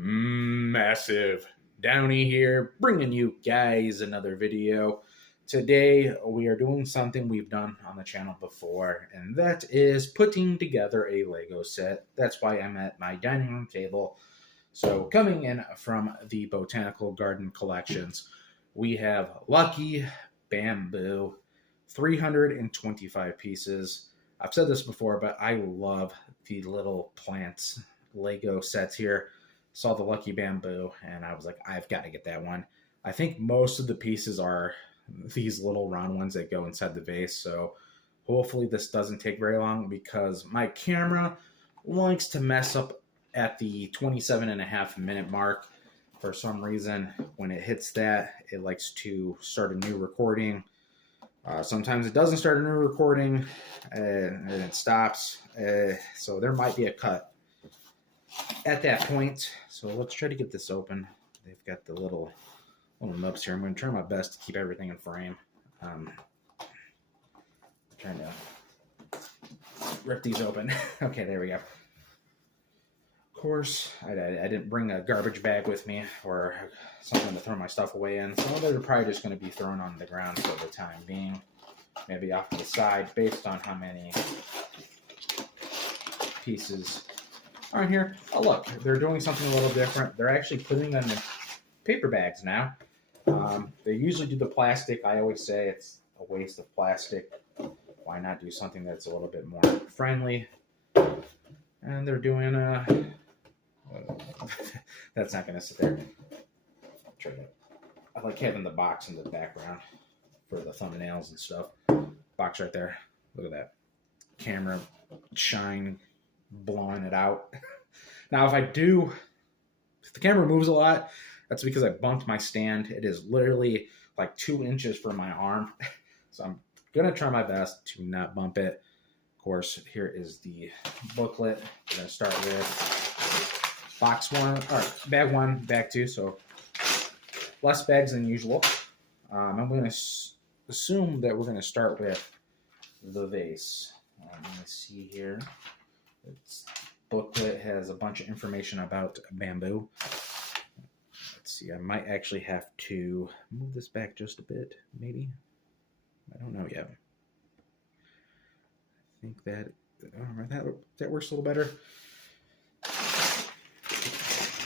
Massive Downey here, bringing you guys another video. Today we are doing something we've done on the channel before, and that is putting together a Lego set. That's why I'm at my dining room table. So coming in from the Botanical Garden Collections, we have Lucky Bamboo, 325 pieces. I've said this before, but I love the little plants Lego sets here. Saw the Lucky Bamboo, and I was like, I've got to get that one. I think most of the pieces are these little round ones that go inside the vase, so hopefully this doesn't take very long because my camera likes to mess up at the 27.5-minute mark. For some reason, when it hits that, it likes to start a new recording. Sometimes it doesn't start a new recording, and it stops, so there might be a cut at that point. So let's try to get this open. They've got the little nubs here. I'm going to try my best to keep everything in frame. Trying to rip these open. Okay, there we go. Of course, I didn't bring a garbage bag with me or something to throw my stuff away in, so they're probably just going to be thrown on the ground for the time being. Maybe off to the side based on how many pieces are in here. Oh look, they're doing something a little different. They're actually putting them in paper bags now. They usually do the plastic. I always say it's a waste of plastic. Why not do something that's a little bit more friendly? And they're doing that's not going to sit there. Try to. I like having the box in the background for the thumbnails and stuff. Box right there. Look at that. Camera shine blowing it out. Now if the camera moves a lot, that's because I bumped my stand. It is literally like 2 inches from my arm. So I'm going to try my best to not bump it. Of course, here is the booklet. We're going to start with box 1, or bag 1, bag 2. So less bags than usual. I'm going to assume that we're going to start with the vase. Let me see here. This booklet has a bunch of information about bamboo. Let's see, I might actually have to move this back just a bit, maybe. I don't know yet. I think that works a little better.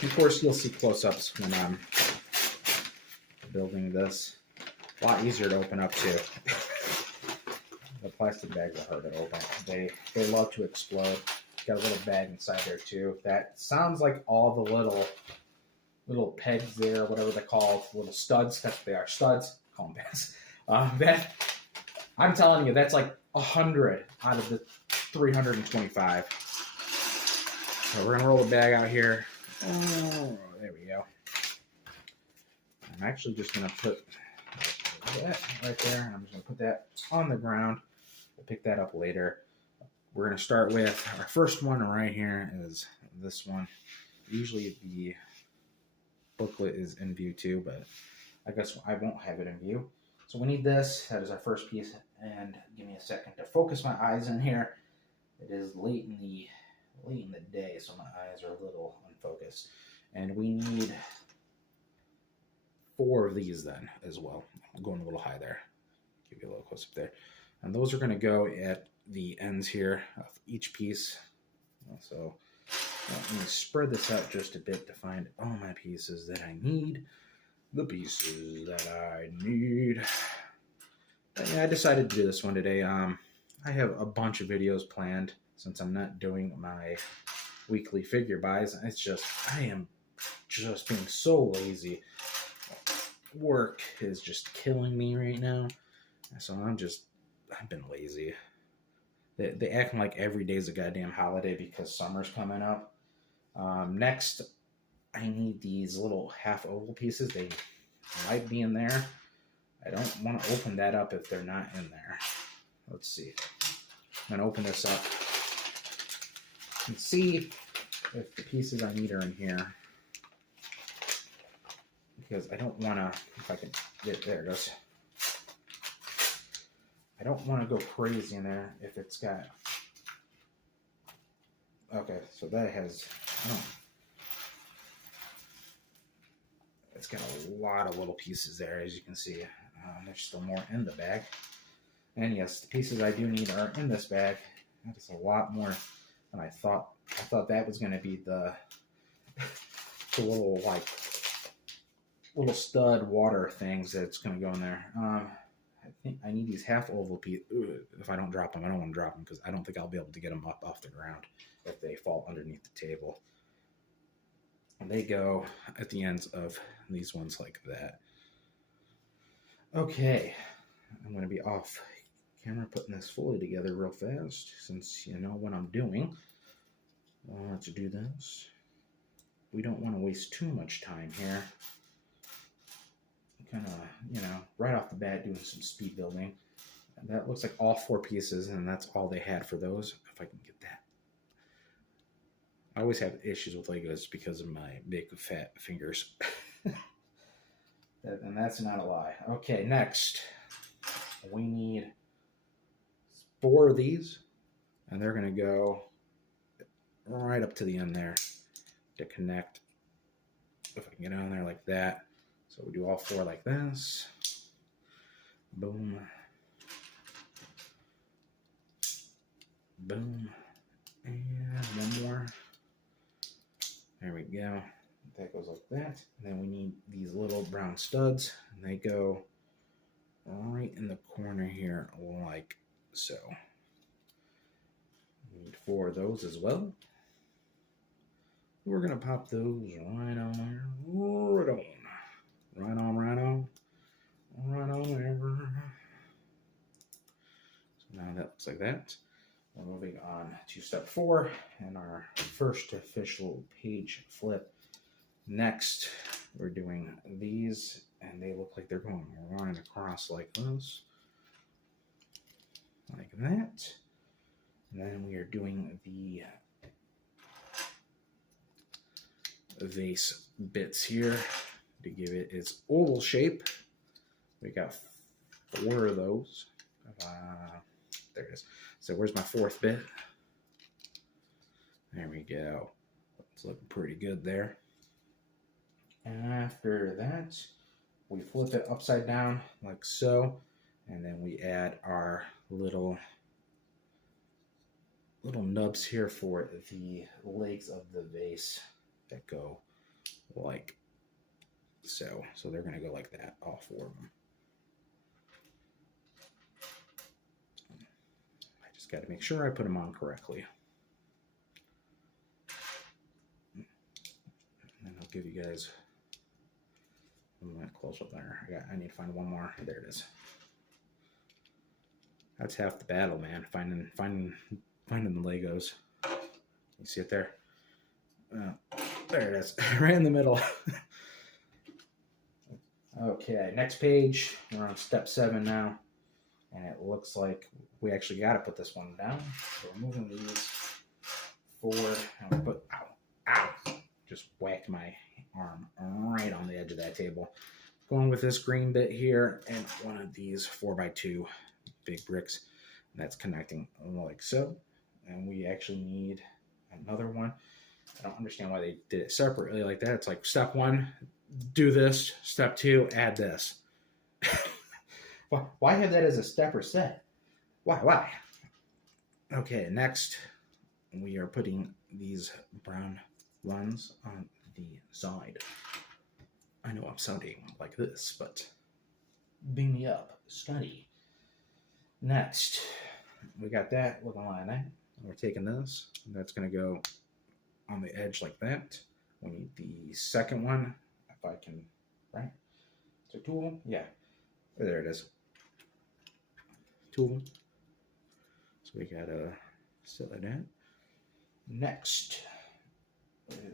Of course, you'll see close-ups when I'm building this. A lot easier to open up too. The plastic bags are hard to open. They love to explode. Got a little bag inside there too. That sounds like all the little pegs there, whatever they're called, little studs. That's what they are, studs. Call them bags. That I'm telling you, that's like 100 out of the 325. So we're gonna roll the bag out here. Oh, there we go. I'm actually just gonna put that right there. I'm just gonna put that on the ground. We'll pick that up later. We're going to start with our first one right here is this one. Usually the booklet is in view too, but I guess I won't have it in view. So we need this. That is our first piece. And give me a second to focus my eyes in here. It is late in the day, so my eyes are a little unfocused. And we need 4 of these then as well. I'm going a little high there. Give you a little close up there. And those are going to go at the ends here of each piece. So let me spread this out just a bit to find all my pieces that I need. The pieces that I need. But yeah, I decided to do this one today. I have a bunch of videos planned since I'm not doing my weekly figure buys. It's just, I am just being so lazy. Work is just killing me right now. So I've been lazy. They acting like every day's a goddamn holiday because summer's coming up. Next, I need these little half oval pieces. They might be in there. I don't want to open that up if they're not in there. Let's see. I'm going to open this up and see if the pieces I need are in here. Because I don't want to, if I can get, there it goes. I don't want to go crazy in there if it's got, okay, so that has, it's got a lot of little pieces there, as you can see. There's still more in the bag. And yes, the pieces I do need are in this bag. That is a lot more than I thought. I thought that was going to be the little, like, little stud water things that's going to go in there. I think I need these half oval pieces. If I don't drop them, I don't want to drop them because I don't think I'll be able to get them up off the ground if they fall underneath the table. And they go at the ends of these ones like that. Okay, I'm going to be off camera putting this fully together real fast since you know what I'm doing. Let's do this. We don't want to waste too much time here. Kind of, you know, right off the bat doing some speed building. And that looks like all 4 pieces, and that's all they had for those. If I can get that. I always have issues with Legos because of my big fat fingers. And that's not a lie. Okay, next. We need 4 of these, and they're going to go right up to the end there to connect. If I can get on there like that. So we do all 4 like this. Boom. Boom. And one more. There we go. That goes like that. And then we need these little brown studs. And they go right in the corner here like so. We need 4 of those as well. We're going to pop those right on there. Right on. Right on, right on. Right on over. So now that looks like that. We're moving on to step 4 and our first official page flip. Next, we're doing these, and they look like they're going right across like this. Like that. And then we are doing the vase bits here to give it its oval shape. We got 4 of those. There it is. So where's my 4th bit? There we go. It's looking pretty good there. And after that, we flip it upside down like so, and then we add our little nubs here for the legs of the vase that go like so. So they're going to go like that, all 4 of them. I just got to make sure I put them on correctly. And then I'll give you guys a close up there. I need to find one more. There it is. That's half the battle, man. Finding the Legos. You see it there? There it is. Right in the middle. Okay, next page. We're on step 7 now. And it looks like we actually got to put this one down. So we're moving these forward. And we put, ow, just whacked my arm right on the edge of that table. Going with this green bit here and one of these 4x2 big bricks. And that's connecting like so. And we actually need another one. I don't understand why they did it separately like that. It's like step 1, do this. Step 2, add this. Why have that as a step or set? Why? Okay, next we are putting these brown ones on the side. I know I'm sounding like this, but beam me up, Scotty. Next, we got that looking like that. We're taking this, and that's going to go on the edge like that. We need the second one, if I can, right? So 2 of them, yeah. There it is. 2 of them. So we got to set that in. Next,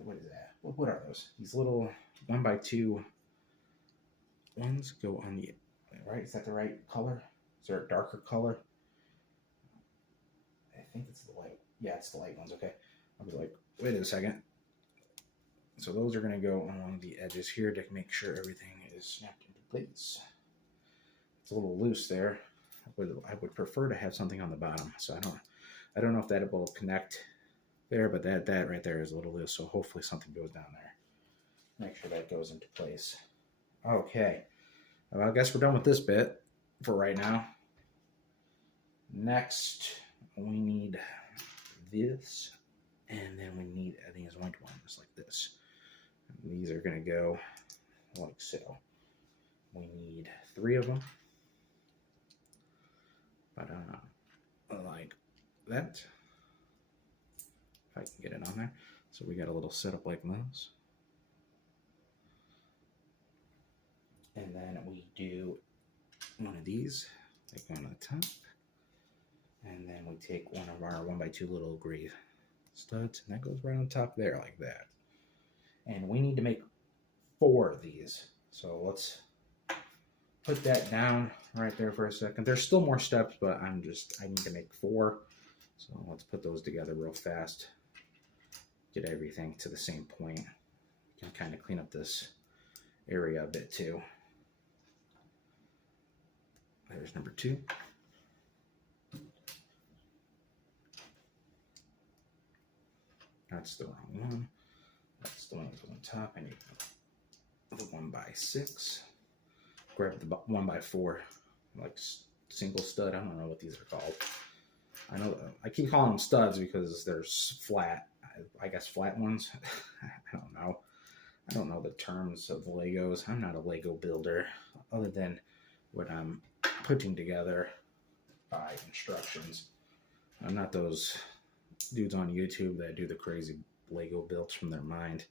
what is that? What are those? These little 1x2 ones go on the right. Is that the right color? Is there a darker color? I think it's the light. Yeah, it's the light ones. Okay. I was like, wait a second. So those are going to go along the edges here to make sure everything is snapped into place. It's a little loose there. I would prefer to have something on the bottom. So I don't know if that will connect there, but that right there is a little loose. So hopefully something goes down there. Make sure that goes into place. Okay. Well, I guess we're done with this bit for right now. Next, we need this, and then we need, I think it's white ones like this. And these are going to go like so. We need 3 of them. But like that. If I can get it on there. So we got a little setup like this. And then we do one of these, like one on the top. And then we take one of our 1x2 little gray studs, and that goes right on top there like that. And we need to make 4 of these. So let's put that down right there for a second. There's still more steps, but I need to make 4. So let's put those together real fast. Get everything to the same point. You can kind of clean up this area a bit too. There's number 2. That's the wrong one. That's the one that's on top. I need the 1x6. Grab the 1x4, like single stud. I don't know what these are called. I know I keep calling them studs because there's flat. I guess flat ones. I don't know. I don't know the terms of Legos. I'm not a Lego builder, other than what I'm putting together by instructions. I'm not those dudes on YouTube that do the crazy Lego builds from their mind.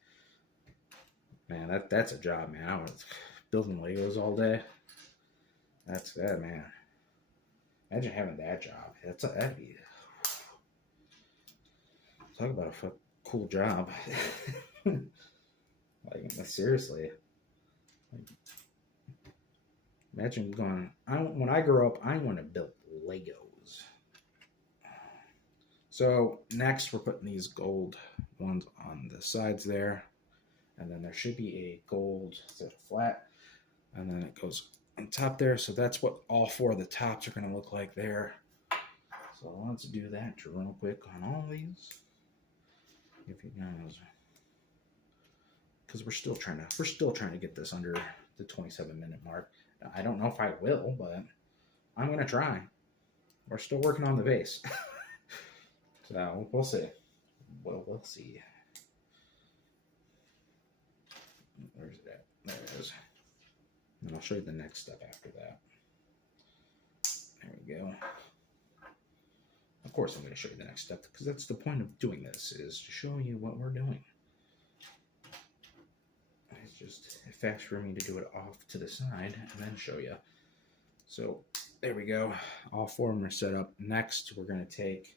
Man, that's a job, man. I was building Legos all day. That's that, man. Imagine having that job. That'd be, talk about a cool job. Like, seriously. Imagine going, when I grow up, I want to build Legos. So next we're putting these gold ones on the sides there. And then there should be a gold flat. And then it goes on top there. So that's what all 4 of the tops are going to look like there. So let's do that real quick on all these. If you guys, because we're still trying to get this under the 27-minute mark. Now, I don't know if I will, but I'm going to try. We're still working on the base. So we'll see. We'll see. Where's it at? There it is. And I'll show you the next step after that. There we go. Of course I'm going to show you the next step, because that's the point of doing this, is to show you what we're doing. It's just fast for me to do it off to the side and then show you. So there we go. All 4 of them are set up. Next we're going to take,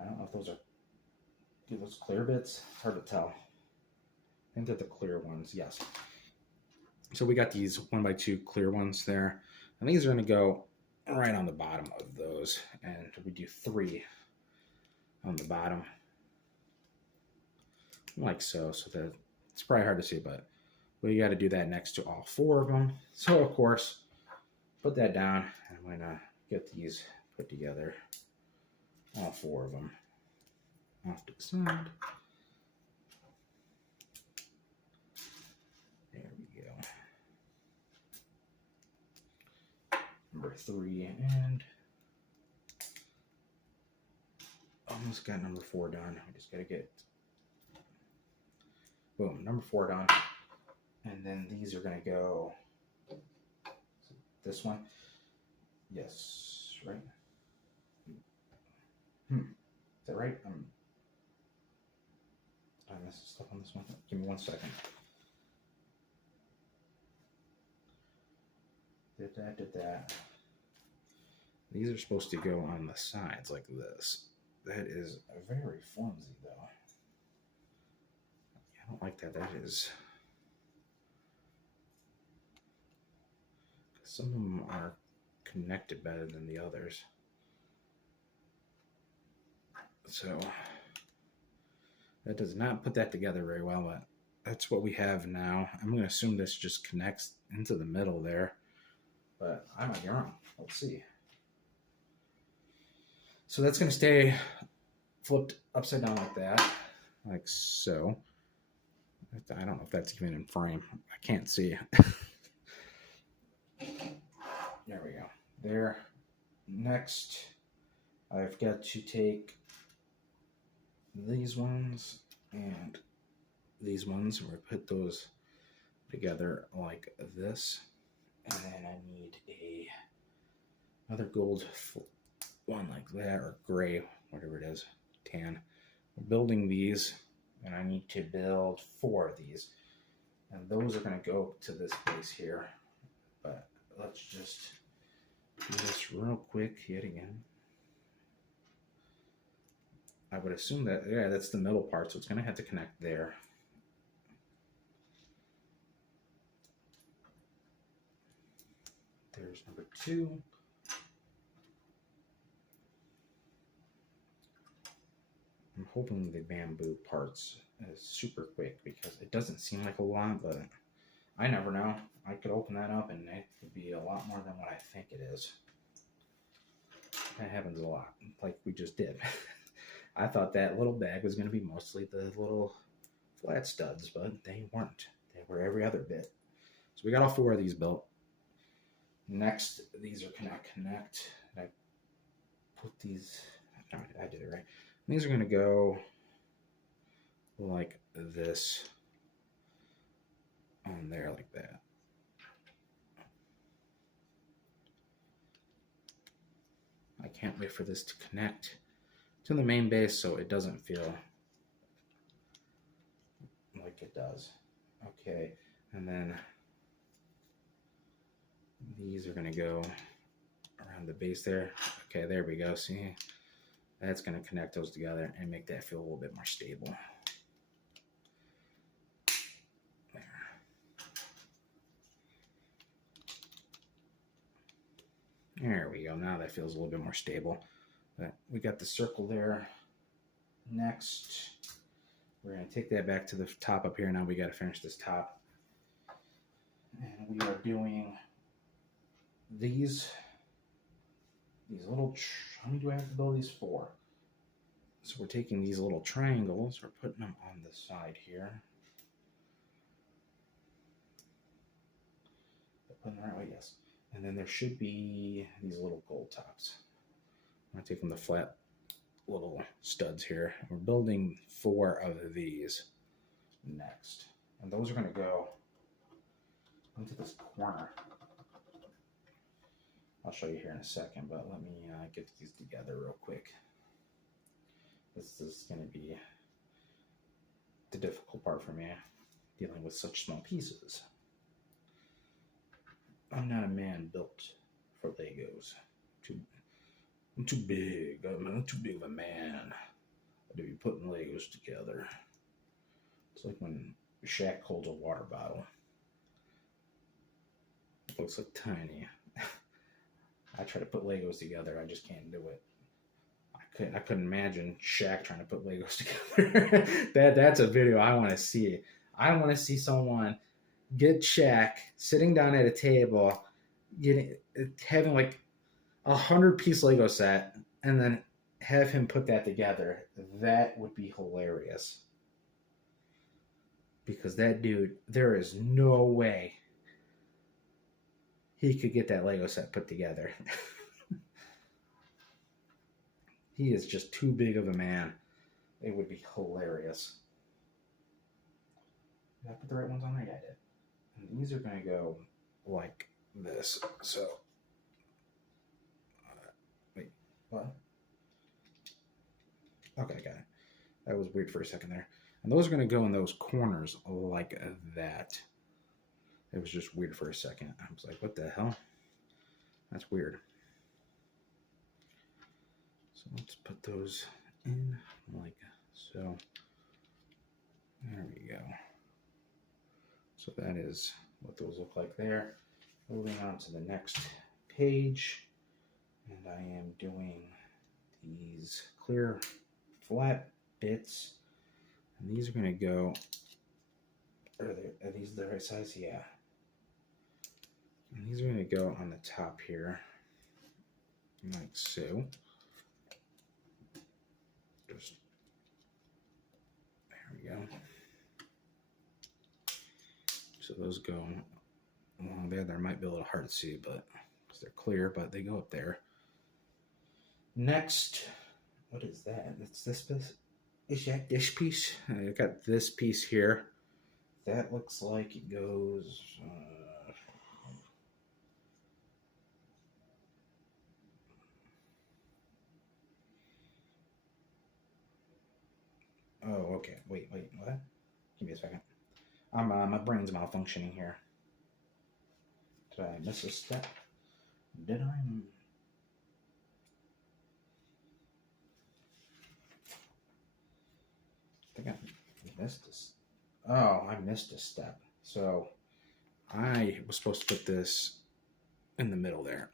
I don't know if those are clear bits. It's hard to tell. I think they're the clear ones. Yes. So we got these 1x2 clear ones there. And these are going to go right on the bottom of those. And we do 3 on the bottom. Like so. So that it's probably hard to see, but we got to do that next to all 4 of them. So of course, put that down. And I'm going to get these put together. All 4 of them. Off to the side. There we go. Number 3 and almost got number 4 done. We just gotta get, boom, number 4 done. And then these are gonna go, this one, yes, right? Is that right? I messed stuff on this one. Give me 1 second. Did that. These are supposed to go on the sides like this. That is very flimsy though. I don't like that. That is, some of them are connected better than the others. So that does not put that together very well, but that's what we have now. I'm going to assume this just connects into the middle there, but I might be wrong. Let's see. So that's going to stay flipped upside down like that, like so. I don't know if that's even in frame. I can't see. there. Next, I've got to take these ones and these ones, where I put those together like this. And then I need another gold one like that, or gray, whatever it is, tan. We're building these, and I need to build 4 of these. And those are going to go to this base here. But let's just do this real quick yet again. I would assume that, yeah, that's the middle part, so it's going to have to connect there. There's number 2. I'm hoping the bamboo parts is super quick, because it doesn't seem like a lot, but I never know. I could open that up and it could be a lot more than what I think it is. That happens a lot, like we just did. I thought that little bag was going to be mostly the little flat studs, but they weren't. They were every other bit. So we got all 4 of these built. Next, these are going to connect. I put these, no, I did it right. These are going to go like this on there, like that. I can't wait for this to connect to the main base so it doesn't feel like it does. Okay, and then these are going to go around the base there. Okay, there we go. See, that's going to connect those together and make that feel a little bit more stable. There we go. Now that feels a little bit more stable. But we got the circle there. Next, we're going to take that back to the top up here. Now we got to finish this top. And we are doing these little, how many do I have to build these for? So we're taking these little triangles, we're putting them on the side here. Putting them the right way, yes. And then there should be these little gold tops. I'm going to take them the flat little studs here. We're building 4 of these next. And those are going to go into this corner. I'll show you here in a second, but let me get these together real quick. This is going to be the difficult part for me, dealing with such small pieces. I'm not a man built for Legos. I'm too big. I'm too big of a man to be putting Legos together. It's like when Shaq holds a water bottle. It looks like tiny. I try to put Legos together. I just can't do it. I couldn't imagine Shaq trying to put Legos together. That's a video I want to see. I want to see someone get Shaq sitting down at a table, having like 100-piece Lego set, and then have him put that together. That would be hilarious. Because that dude, there is no way he could get that Lego set put together. He is just too big of a man. It would be hilarious. Did I put the right ones on there? Yeah, I did. And these are going to go like this. So, wait, what? Okay, got it. That was weird for a second there. And those are going to go in those corners like that. It was just weird for a second. I was like, what the hell? That's weird. So let's put those in like so. There we go. So that is what those look like there. Moving on to the next page. And I am doing these clear flat bits. And these are going to go, are these the right size? Yeah. And these are going to go on the top here, like so. Just, there we go. So those go along there. There might be a little hard to see, but because they're clear, but they go up there. Next, what is that? It's this piece. Is that this piece? I got this piece here. That looks like it goes. Oh, okay. Wait, what? Give me a second. My brain's malfunctioning here. Did I miss a step? Did I? I think I missed this. Oh, I missed a step. So I was supposed to put this in the middle there.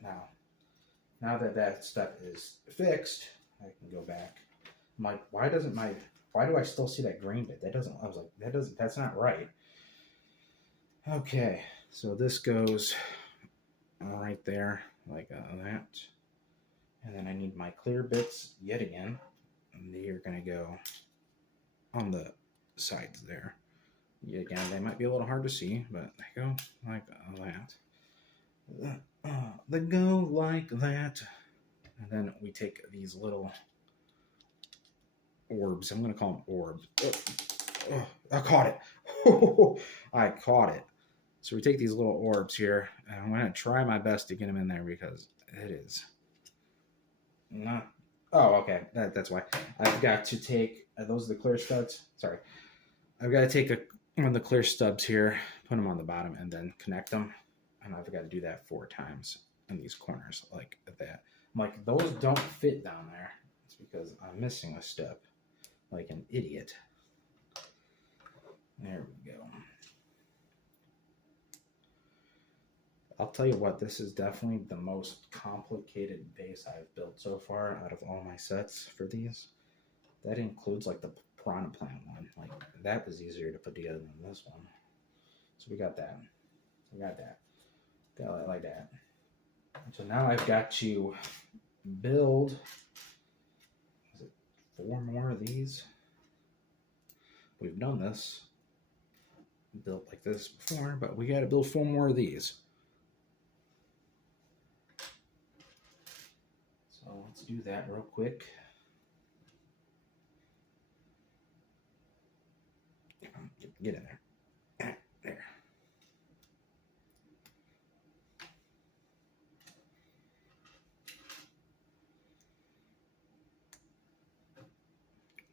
Now that that step is fixed, I can go back. I'm like, why do I still see that green bit? I was like, that's not right. Okay, so this goes right there, like that. And then I need my clear bits yet again. And they are going to go on the sides there. Yet again, they might be a little hard to see, but they go like that. They go like that. And then we take these little orbs. I'm going to call them orbs. I caught it. I caught it. So we take these little orbs here, and I'm going to try my best to get them in there because it is not. Oh, okay. That's why. I've got to take. Are those the clear studs? Sorry. I've got to take one of the clear stubs here, put them on the bottom, and then connect them. And I've got to do that 4 times in these corners like that. I'm like, those don't fit down there. It's because I'm missing a step like an idiot. There we go. I'll tell you what, this is definitely the most complicated base I've built so far out of all my sets for these. That includes like the piranha plant one. Like that was easier to put together than this one. So we got that. Got it like that. So now I've got to build, is it 4 more of these? We've done this, built like this before, but we got to build 4 more of these. So let's do that real quick. Get in there. There.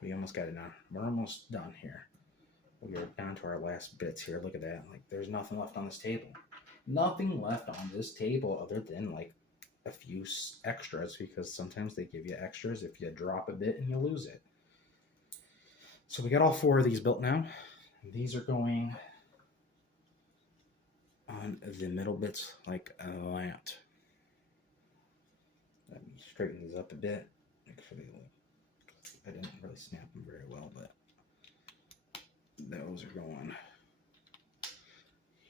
We almost got it done. We're almost done here. We are down to our last bits here. Look at that. Like, there's nothing left on this table. Nothing left on this table other than, like, a few extras, because sometimes they give you extras if you drop a bit and you lose it. So we got all 4 of these built now. These are going on the middle bits like that. Let me straighten these up a bit. Actually, I didn't really snap them very well, but those are going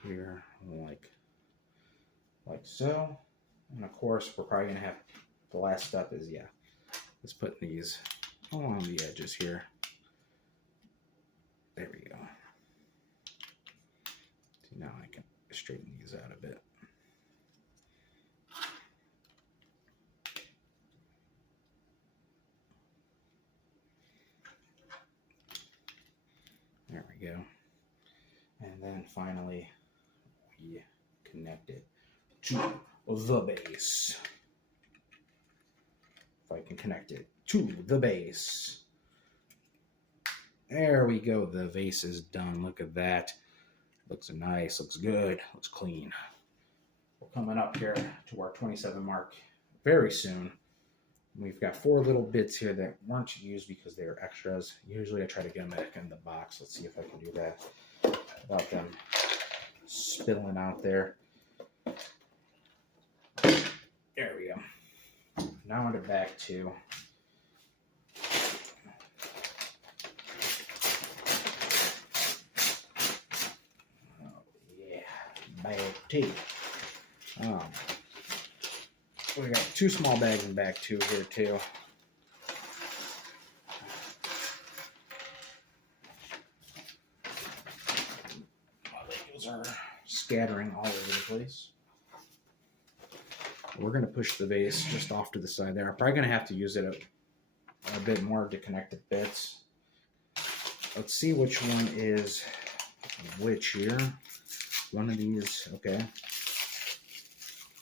here like so. And of course, we're probably going to have, the last step is, let's put these along the edges here. There we go. See, now I can straighten these out a bit. There we go. And then finally, we connect it to the base. If I can connect it to the base. There we go. The vase is done. Look at that. Looks nice. Looks good. Looks clean. We're coming up here to our 27 mark very soon. We've got 4 little bits here that weren't used because they were extras. Usually I try to get them back in the box. Let's see if I can do that without them spilling out there. There we go. Now on to back 2. Bag 2. We got 2 small bags in bag 2 here too. My Legos are scattering all over the place. We're going to push the vase just off to the side there. I'm probably going to have to use it a bit more to connect the bits. Let's see which one is which here. One of these, okay.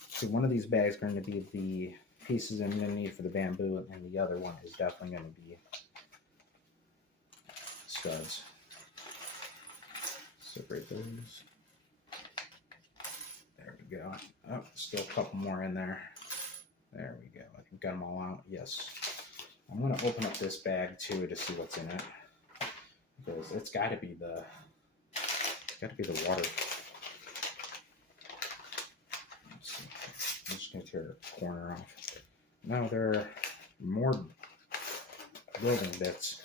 So one of these bags is going to be the pieces I'm going to need for the bamboo, and the other one is definitely going to be studs. Separate those. There we go. Oh, still a couple more in there. There we go. I think got them all out. Yes. I'm going to open up this bag too to see what's in it, because it's got to be the water. Let's see. I'm just going to tear the corner off. No, there are more building bits.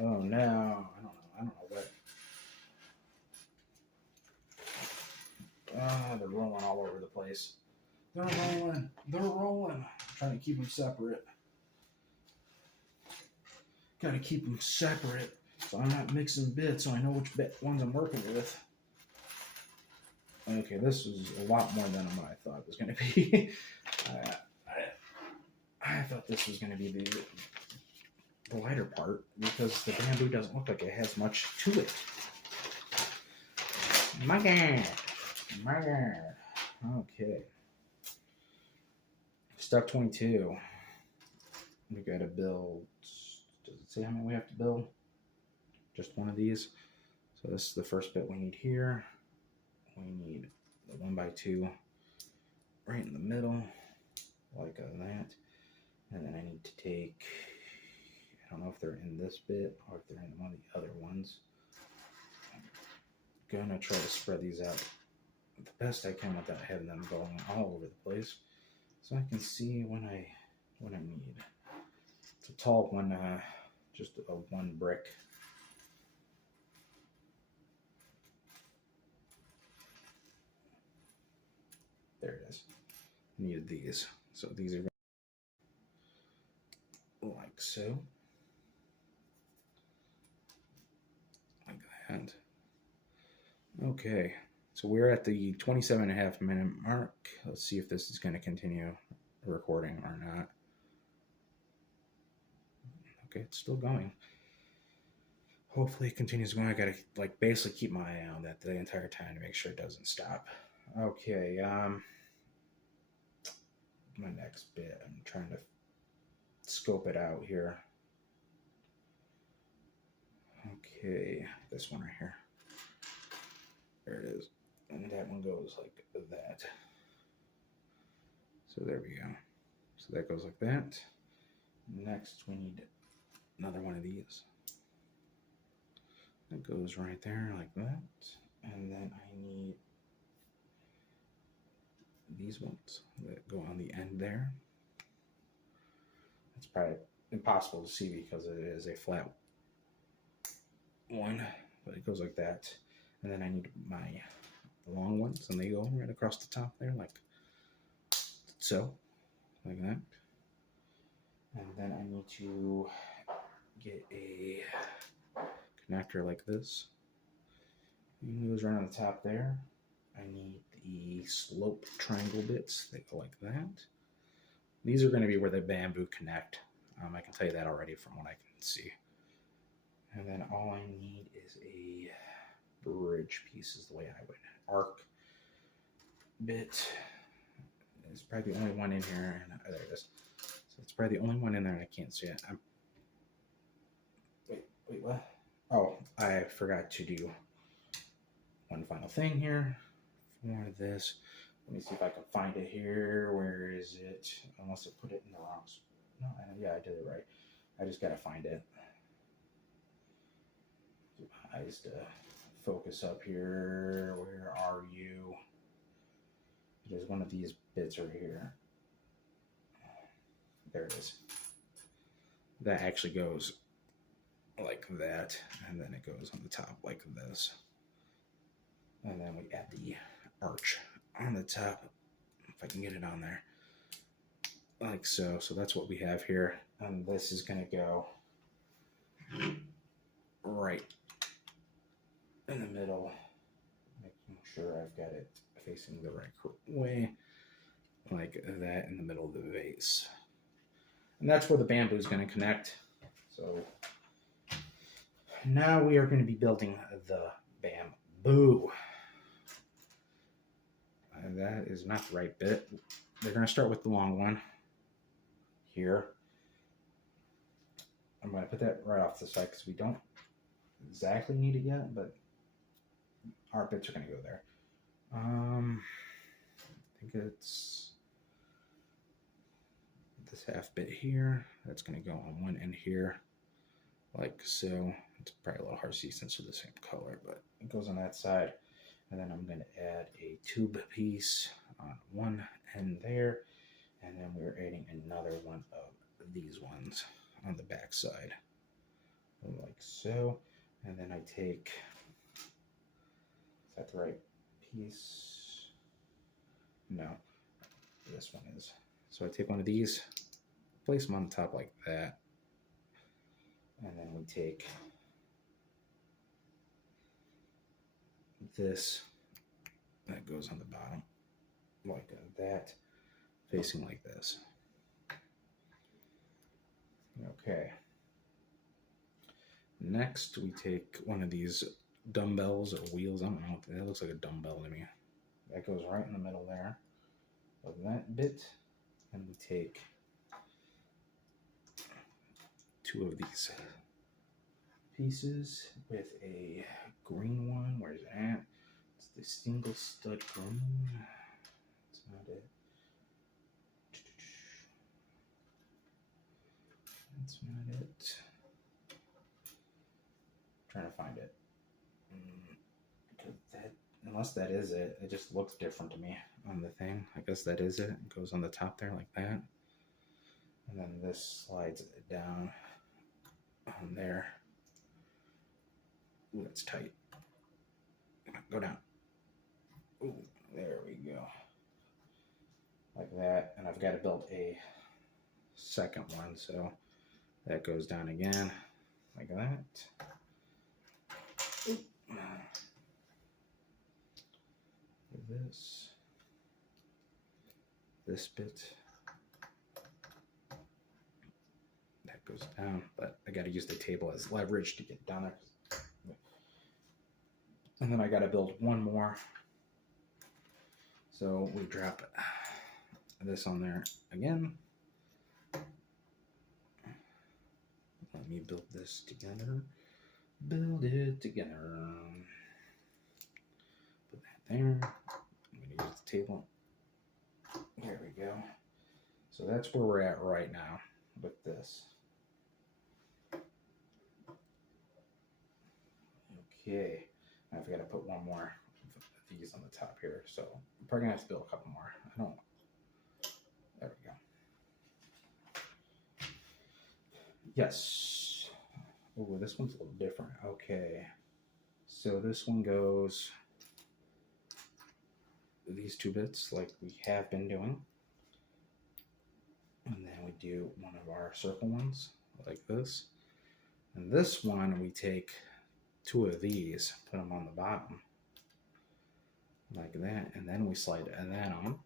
Oh no, I don't know what. They're rolling all over the place. They're rolling. I'm trying to keep them separate. Gotta keep them separate so I'm not mixing bits, so I know which ones I'm working with. Okay, this is a lot more than what I thought it was going to be. I thought this was going to be the lighter part, because the bamboo doesn't look like it has much to it. My God. Okay. Step 22. We got to build. Does it say how many we have to build? Just one of these. So this is the first bit we need here. We need the 1x2 right in the middle, like that. And then I need to take, I don't know if they're in this bit or if they're in one of the other ones. I'm gonna try to spread these out the best I can without having them going all over the place, so I can see when I need. It's a tall one, just a one brick. There it is. Needed these. So these are like so. Like that. Okay. So we're at the 27.5-minute mark. Let's see if this is going to continue recording or not. Okay, it's still going. Hopefully it continues going. I gotta like basically keep my eye on that the entire time to make sure it doesn't stop. Okay, my next bit, I'm trying to scope it out here. Okay, this one right here. There it is. And that one goes like that. So there we go. So that goes like that. Next, we need another one of these. That goes right there like that. And then I need these ones that go on the end there. It's probably impossible to see because it is a flat one, but it goes like that. And then I need my long ones, and they go right across the top there, like so, like that. And then I need to get a connector like this. It goes right on the top there. I need the slope triangle bits that go like that. These are going to be where the bamboo connect. I can tell you that already from what I can see. And then all I need is a bridge piece, is the way I would arc bit. It's probably the only one in here. And there it is. So it's probably the only one in there, and I can't see it. Wait, what? Oh, I forgot to do one final thing here for this. Let me see if I can find it here. Where is it? Unless I put it in the wrong spot. No, yeah, I did it right. I just gotta find it. Eyes to focus up here. Where are you? It is one of these bits right here. There it is. That actually goes like that, and then it goes on the top like this. And then we add the arch on the top, if I can get it on there, like so. So that's what we have here, and this is going to go right in the middle, making sure I've got it facing the right way. like that in the middle of the vase. And that's where the bamboo is going to connect. So now we are going to be building the bamboo. And that is not the right bit. They're going to start with the long one here. I'm going to put that right off the side because we don't exactly need it yet, but our bits are going to go there. I think it's this half bit here. That's going to go on one end here, like so. It's probably a little hard to see since they're the same color, but it goes on that side. And then I'm going to add a tube piece on one end there. And then we're adding another one of these ones on the back side, like so. And then I take, is that the right piece? No, this one is. So I take one of these, place them on the top like that. And then we take this that goes on the bottom like that, facing like this. Okay. Next, we take one of these dumbbells or wheels. I don't know. That looks like a dumbbell to me. That goes right in the middle there of that bit. And we take two of these pieces with a green one. Where's it at? It's the single stud green. That's not it. That's not it. I'm trying to find it. That, unless that is it, it just looks different to me on the thing. I guess that is it. It goes on the top there like that. And then this slides it down on there. Ooh, that's tight. Go down. Ooh, there we go. Like that. And I've got to build a second one, so that goes down again like that. Ooh. This bit that goes down, but I got to use the table as leverage to get down there. And then I got to build one more. So we drop this on there again. Let me build this together. Build it together. Put that there. I'm going to use the table. There we go. So that's where we're at right now with this. Okay. Now I've got to put one more of these on the top here. So I'm probably going to have to build a couple more. There we go. Yes. Oh, this one's a little different. Okay. So this one goes these two bits like we have been doing. And then we do one of our circle ones like this. And this one we take two of these, put them on the bottom like that, and then we slide that on.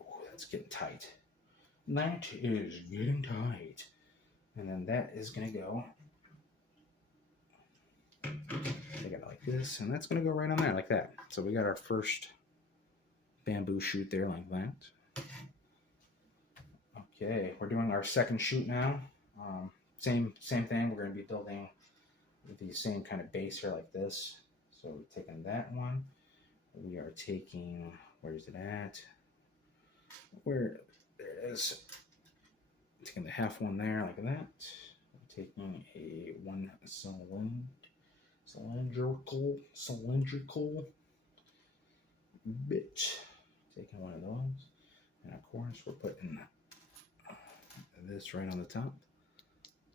Oh, that's getting tight. That is getting tight. And then that is going to go, I got it like this, and that's going to go right on there like that. So we got our first bamboo shoot there like that. Okay, we're doing our second shoot now. Same thing. We're going to be building the same kind of base here like this. So we're taking that one. We are taking, where's it at? There it is. Taking the half one there like that. We're taking a one cylindrical bit. Taking one of those. And of course we're putting this right on the top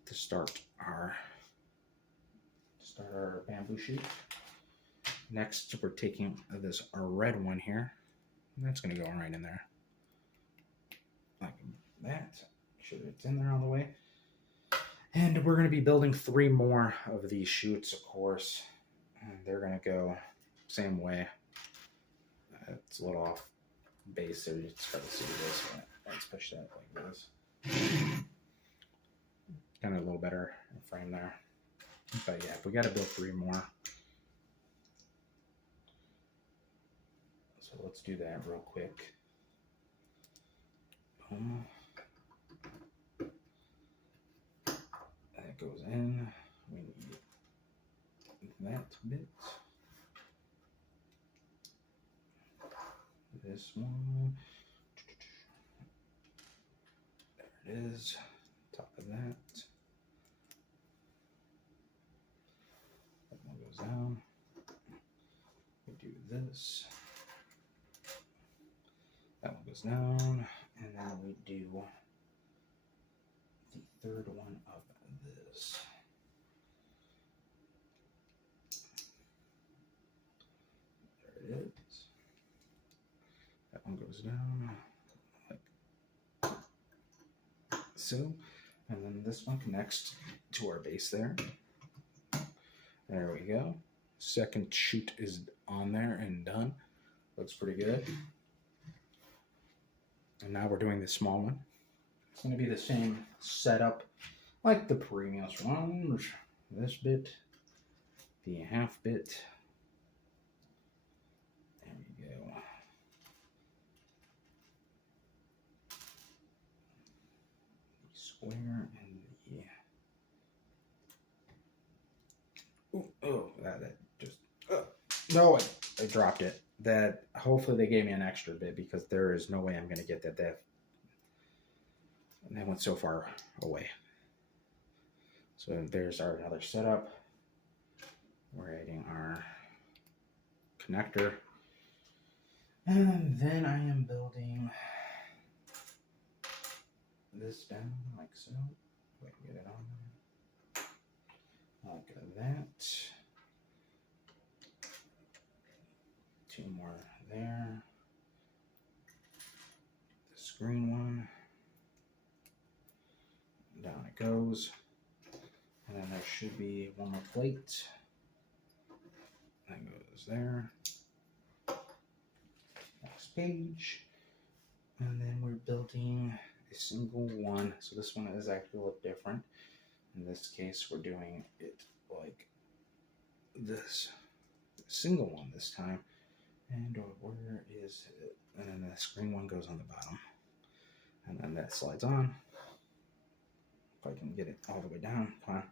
to start our bamboo shoot. Next, we're taking our red one here. And that's going to go right in there. Like that. Make sure that it's in there all the way. And we're going to be building 3 more of these shoots, of course. And they're going to go same way It's a little off base there. You can start to see this. Let's push that like this. Kind of a little better frame there. But yeah, we got to build 3 more. So let's do that real quick. Boom. That goes in. We need that bit. This one. There it is. Top of that. That one goes down. We do this. That one goes down. And then we do the third one of this. There it is. That one goes down like so. And then this one connects to our base there. There we go. Second shoot is on there and done. Looks pretty good. And now we're doing the small one. It's going to be the same setup like the previous one. This bit, the half bit. There we go. The square and the... Oh, that just... no, I dropped it. That hopefully they gave me an extra bit because there is no way I'm going to get that. That went so far away. So there's our other setup. We're adding our connector. And then I am building this down like so. Wait, get it on there. Like that. 2 more there. The screen one. Down it goes. And then there should be 1 more plate. That goes there. Next page. And then we're building a single one. So this one is actually a little different. In this case, we're doing it like this. Single one this time. And where is it? And then the screen one goes on the bottom. And then that slides on. If I can get it all the way down. Come on.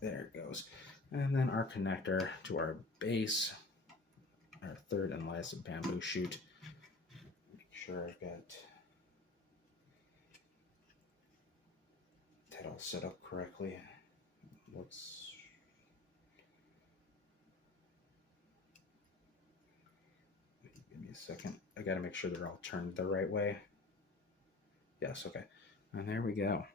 There it goes. And then our connector to our base. Our third and last bamboo shoot. Make sure I've got that all set up correctly. Looks... Give me a second. I got to make sure they're all turned the right way. Yes, okay. And there we go.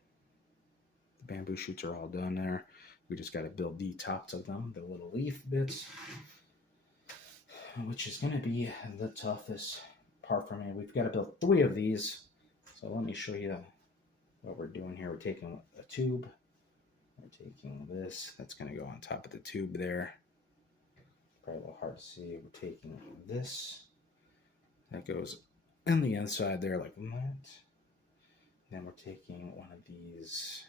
The bamboo shoots are all done there. We just got to build the tops of them, the little leaf bits, which is going to be the toughest part for me. We've got to build 3 of these. So let me show you what we're doing here. We're taking a tube. We're taking this. That's going to go on top of the tube there. Probably a little hard to see. We're taking this. That goes in the inside there like that. Then we're taking one of these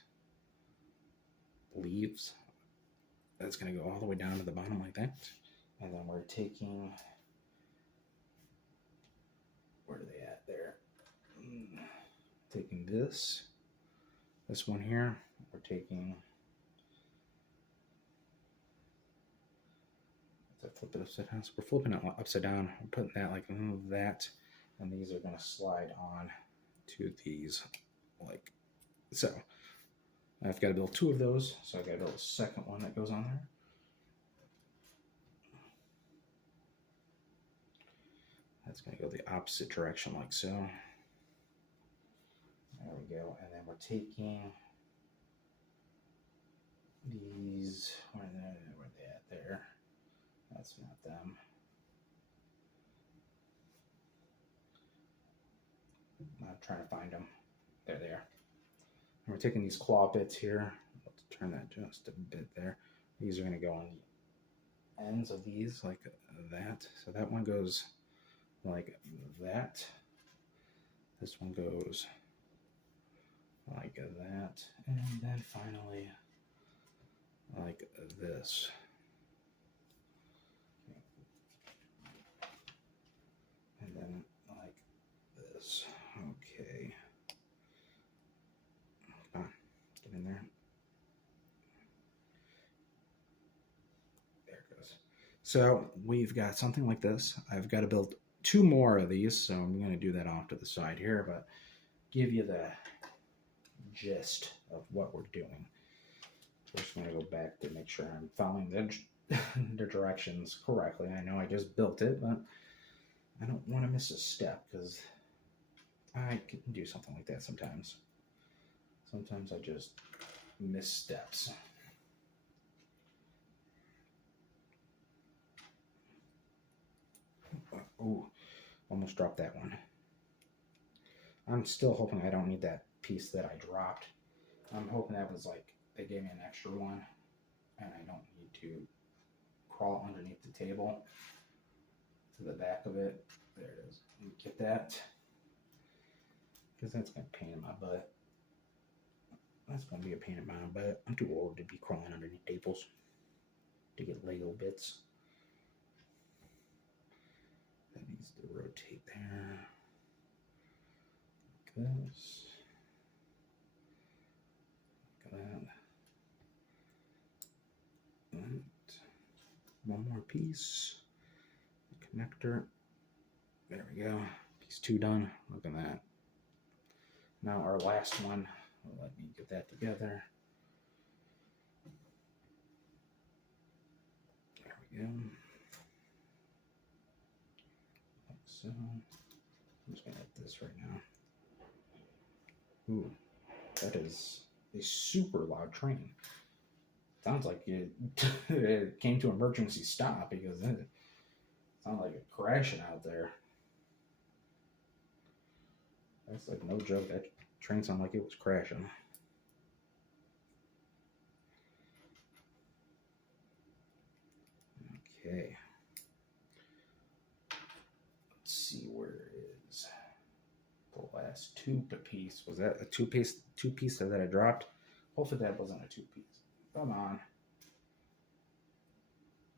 leaves. That's going to go all the way down to the bottom like that. And then we're taking... Where are they at there? Taking this one here. We're taking... Flip it upside down. So we're flipping it upside down. We're putting that like that, and these are going to slide on to these like so. I've got to build 2 of those, so I've got to build a second one that goes on there. That's going to go the opposite direction like so. There we go. And then we're taking these. Where are they at there? That's not them. I'm trying to find them. There they are. And we're taking these claw bits here. Let's turn that just a bit there. These are going to go on the ends of these like that. So that one goes like that. This one goes like that. And then finally like this. And then like this. Okay. Come on, get in there. There it goes. So we've got something like this. I've got to build 2 more of these, so I'm going to do that off to the side here, but give you the gist of what we're doing. First, I'm going to go back to make sure I'm following the directions correctly. I know I just built it, but I don't want to miss a step because I can do something like that sometimes. Sometimes I just miss steps. Ooh, almost dropped that one. I'm still hoping I don't need that piece that I dropped. I'm hoping that was like they gave me an extra one and I don't need to crawl underneath the table to the back of it. There it is. Get that. Because that's going to pain in my butt. That's going to be a pain in my butt. I'm too old to be crawling underneath tables to get Lego bits. That needs to rotate there. Like this. Like that. And one more piece. Connector. There we go. Piece 2 done. Look at that. Now our last one. Let me get that together. There we go. Like so. I'm just going to hit this right now. Ooh, that is a super loud train. Sounds like it came to emergency stop because it sounded like it crashing out there. That's like no joke. That train sounded like it was crashing. Okay. Let's see, where is the last 2 piece? Was that a 2 piece that I dropped? Hopefully that wasn't a 2 piece. Come on.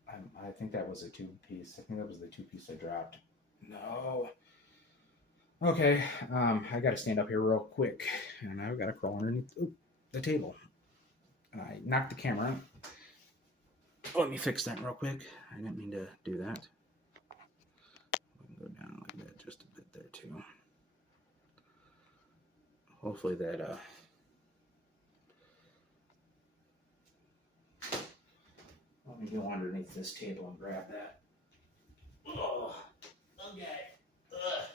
I think that was a 2 piece. I think that was the 2 piece I dropped. No. Okay, I got to stand up here real quick, and I've got to crawl underneath the table. I knocked the camera out. Let me fix that real quick. I didn't mean to do that. We can go down like that just a bit there too. Hopefully that let me go underneath this table and grab that. Oh, okay. Ugh.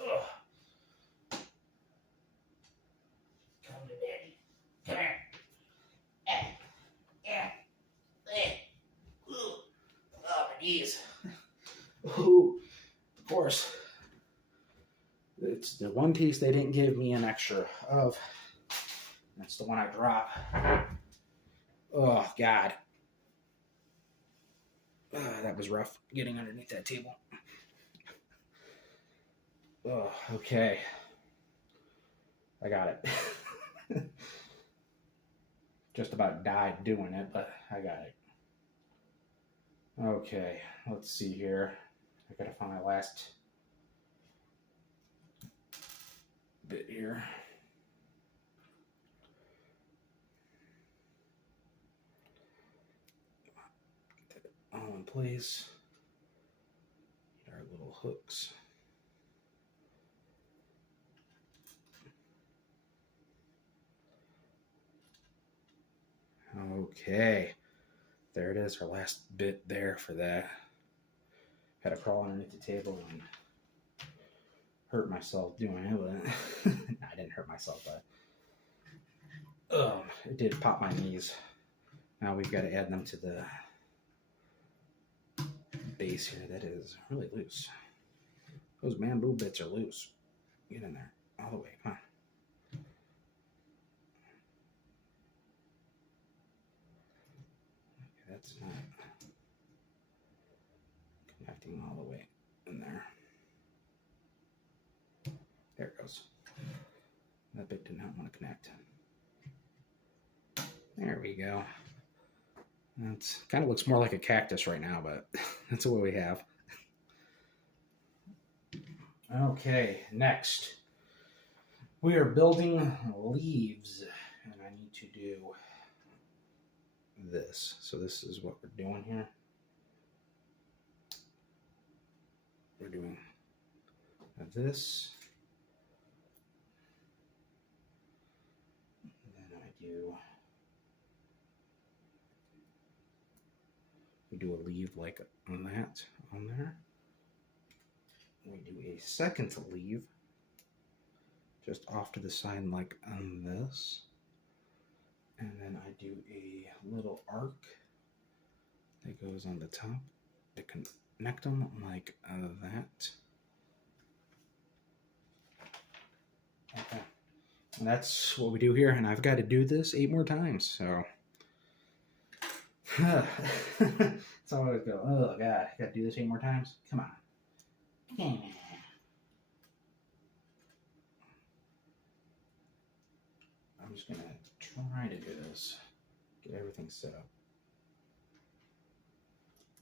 Ugh. Come to daddy. Come here. Oh, my knees. Ooh, of course. It's the one piece they didn't give me an extra of. That's the one I dropped. Oh, God. That was rough getting underneath that table. Oh, okay. I got it. Just about died doing it, but I got it. Okay, let's see here. I gotta find my last bit here. Get that all in place. Get our little hooks. Okay, there it is, our last bit there for that. Had to crawl underneath the table and hurt myself doing it, but I didn't hurt myself, but it did pop my knees. Now we've got to add them to the base here. That is really loose. Those bamboo bits are loose. Get in there all the way. Come on. That's not connecting all the way. in there. There it goes. That bit did not want to connect. There we go. It kind of looks more like a cactus right now, but that's what we have. Okay, next. We are building leaves, and I need to do this. So this is what we're doing here. We're doing this. And then we do a leaf like on that, on there. We do a second leaf just off to the side like on this. And then I do a little arc that goes on the top to connect them like that. Okay. And that's what we do here, and I've got to do this 8 more times, so. So I always go, oh God, I got to do this 8 more times? Come on. I'm just going to try to do this. Get everything set up.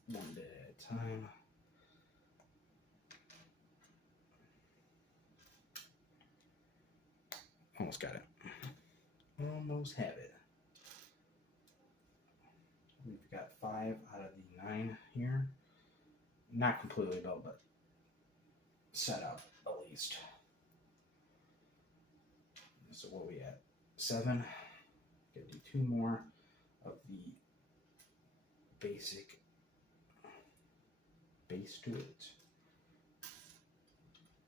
One day at a time. Almost got it. Almost have it. We've got 5 out of the 9 here. Not completely built, but set up at least. So what are we at? 7. Gotta do 2 more of the basic base to it.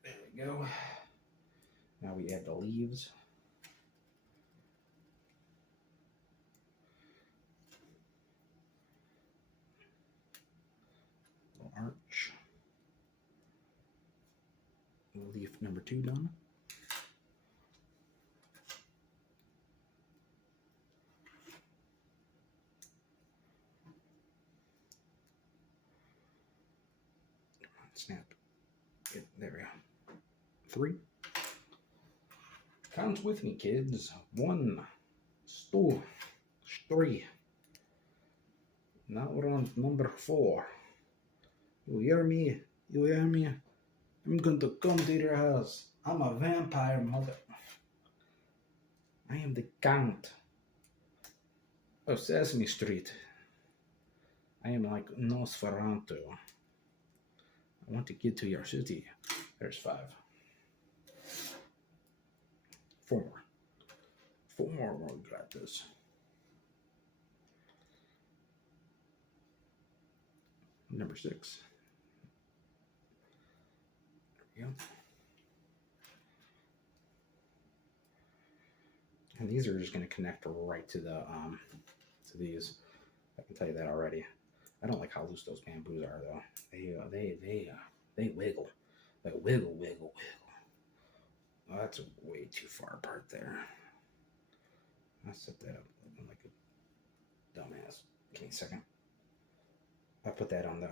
There we go. Now we add the leaves. Little arch. Leaf number 2 done. Snap. Good. There we go. 3. Count with me, kids. 1, 2, 3. Now we're on number 4. You hear me? You hear me? I'm going to come to your house. I'm a vampire, mother. I am the Count of Sesame Street. I am like Nosferatu. I want to get to your city. There's 5. 4 more. 4 more. We got this. Number 6. There we go. And these are just going to connect right to the to these. I can tell you that already. I don't like how loose those bamboos are, though. They wiggle. Like wiggle, wiggle, wiggle. Oh, that's way too far apart there. I'll set that up looking like a dumbass. Give me a second. I put that on the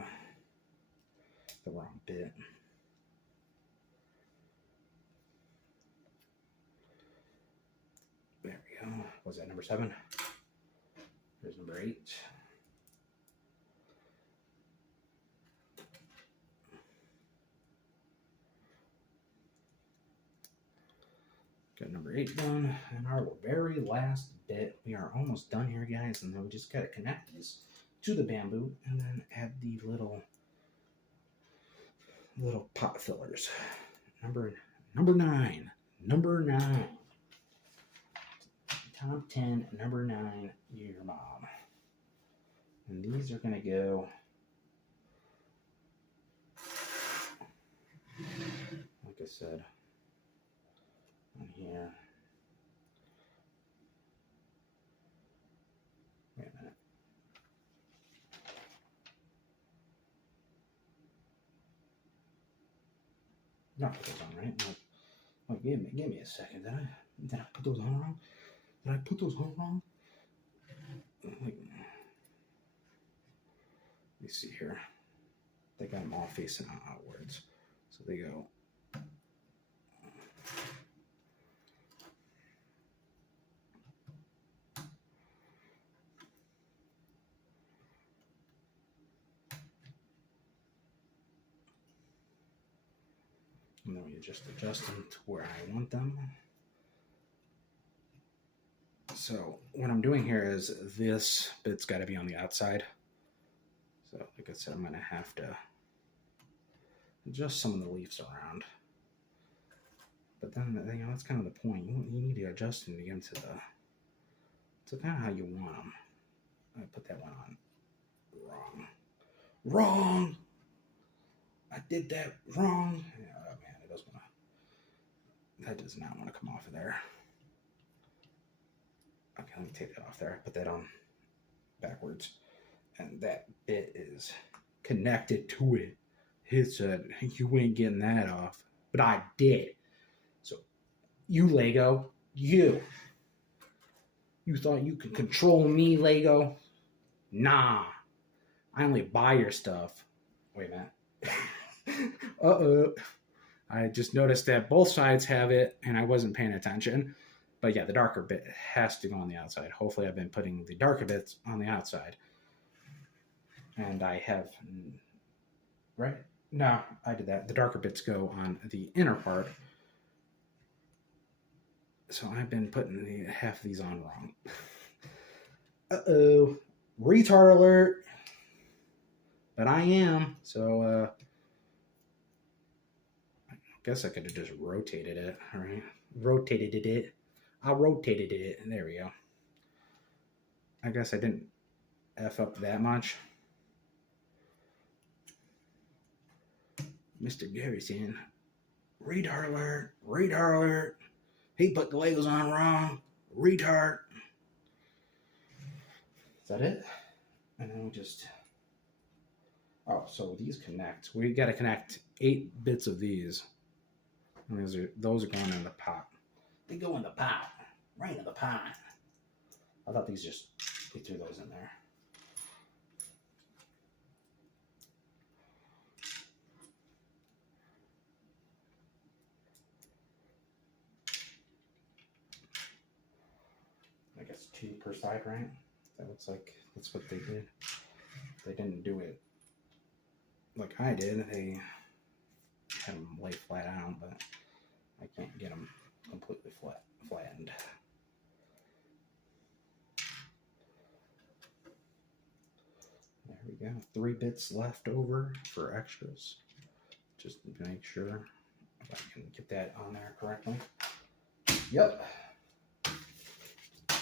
wrong bit. There we go. Was that number 7? Here's number 8. Got number 8 done, and our very last bit. We are almost done here, guys, and then we just gotta connect these to the bamboo, and then add the little pot fillers. Number 9. Number 9. Top 10. Number 9. Your mom. And these are gonna go. Like I said. On here. Wait a minute. Not put those on, right? Like, give me a second. Did I put those on wrong? Did I put those on wrong? Like, let me see here. I think I'm all facing outwards. So they go. And then we just adjust them to where I want them. So what I'm doing here is this bit's got to be on the outside. So like I said, I'm going to have to adjust some of the leaves around. But then, you know, that's kind of the point. You need to adjust them to get them to kind of how you want them. I put that one on wrong. Wrong! I did that wrong. Yeah, oh man, it does want to. That does not want to come off of there. Okay, let me take that off there. Put that on backwards. And that bit is connected to it. It said, you ain't getting that off. But I did. So, you Lego, you thought you could control me, Lego? Nah. I only buy your stuff. Wait a minute. Uh-oh. I just noticed that both sides have it, and I wasn't paying attention. But yeah, the darker bit has to go on the outside. Hopefully I've been putting the darker bits on the outside. And I have, right? No, I did that. The darker bits go on the inner part. So I've been putting half of these on wrong. Uh-oh. Retard alert. But I am. So, I guess I could have just rotated it, all right? Rotated it. I rotated it. And there we go. I guess I didn't F up that much. Mr. Garrison. Retard alert. Retard alert. He put the Legos on wrong. Retard. Is that it? And then we just... Oh, so these connect. We got to connect 8 bits of these. And those are going in the pot. They go in the pot. Right in the pot. I thought these just... We threw those in there. I guess 2 per side, right? That looks like that's what they did. They didn't do it like I did. They had them lay flat out, but I can't get them completely flattened. There we go. 3 bits left over for extras. Just to make sure if I can get that on there correctly. Yep.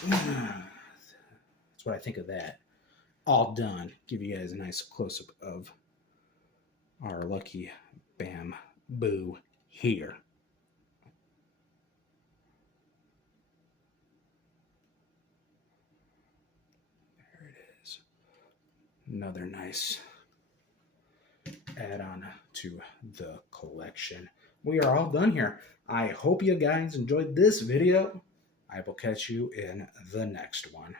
That's what I think of that. All done. Give you guys a nice close-up of our lucky bamboo here. There it is. Another nice add-on to the collection. We are all done here. I hope you guys enjoyed this video. I will catch you in the next one.